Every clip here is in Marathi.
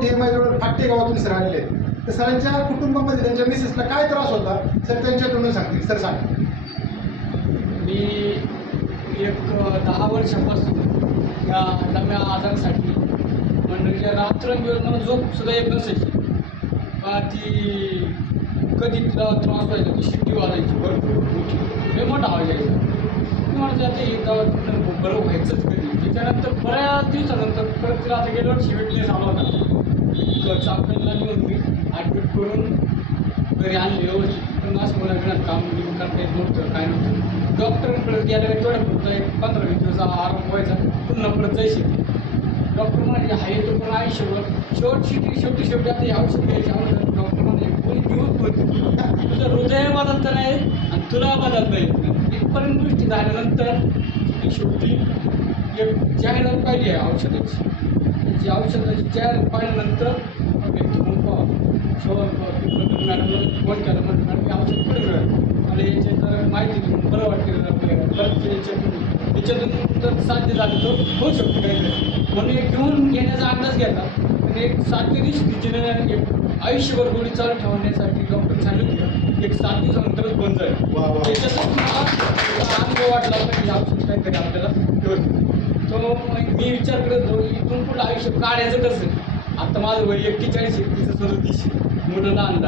डी एम फाटे गावातून सर आलेले आहेत. तर सरांच्या कुटुंबामध्ये त्यांच्या मिसेसला काय त्रास होता सर त्यांच्याकडून सांगतील. सर सांग. मी एक दहा वर्षापासून या दम्या आजारासाठी म्हणजे रात्रंदिवस मला झोप सुद्धा येत नसायची. का ती कधी तिला त्रास व्हायचा ती शिट्टी वाजायची भरपूर मोठी लय मोठा आवाज यायचा. आता एकदा बरं व्हायचंच कधी? त्याच्यानंतर बऱ्याच दिवसानंतर परत तिला आता गेल्या वर्षी वेटनेस होता मी ॲडमिट करून घरी आणले व्यवस्थित. पण असं मला काम बिम करता येत नव्हतं काय नव्हतं. डॉक्टरांकडे गेलं तेवढ्या पुढचा एक पंधरा वीस दिवस आराम व्हायचा. पुन्हा परत जायचे डॉक्टर म्हणाले आहे तो पण आयुष्यभर. शेवट शेवटी शेवटी शेवटी आता या औषध घ्यायचे औषध डॉक्टर म्हणाले कोणी घेऊन होते तुझं हृदय बदलत नाही. आणि तुला बदलता येत नाही. इथपर्यंत गोष्टी झाल्यानंतर शेवटी एक जाहिरात पाहिली आहे औषधाची. जी मग एक मग मॅडमला फोन केला म्हणजे मॅडम औषध कुठे मिळालं. मला याच्यात माहिती दिली बरं वाटतं आपल्याला. परत ते याच्यातून याच्यातून जर साध्य झालं तर होऊ शकतं काहीतरी. म्हणून एक घेऊन घेण्याचा अंदाज घेतला. आणि एक सात ते एक आयुष्यभर गोळी चालू ठेवण्यासाठी डॉक्टर सांगितलं. एक सात दिवसानंतरच बंद त्याच्यातच मला अनुभव वाटला की औषध काहीतरी आपल्याला व्यवस्थित तो मग मी विचार करत होतो इथून पुढं आयुष्य काढायचं कसं? आता माझं वय एक्केचाळीस एकतीचं सदतीस मोठं लहान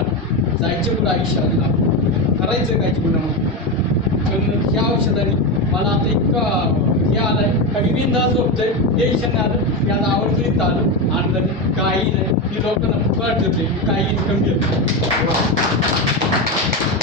जायचं कुठं आयुष्य अजून करायचं काय पुन्हा पण ह्या औषधाने मला आता इतका हे आलं आहे मी बिंदास झोपतोय टेन्शन नाही आलं. याचा आवडतं इथं आलं. आणलं काही नाही मी लोकांना वाटत होते काही इन्कम घेतो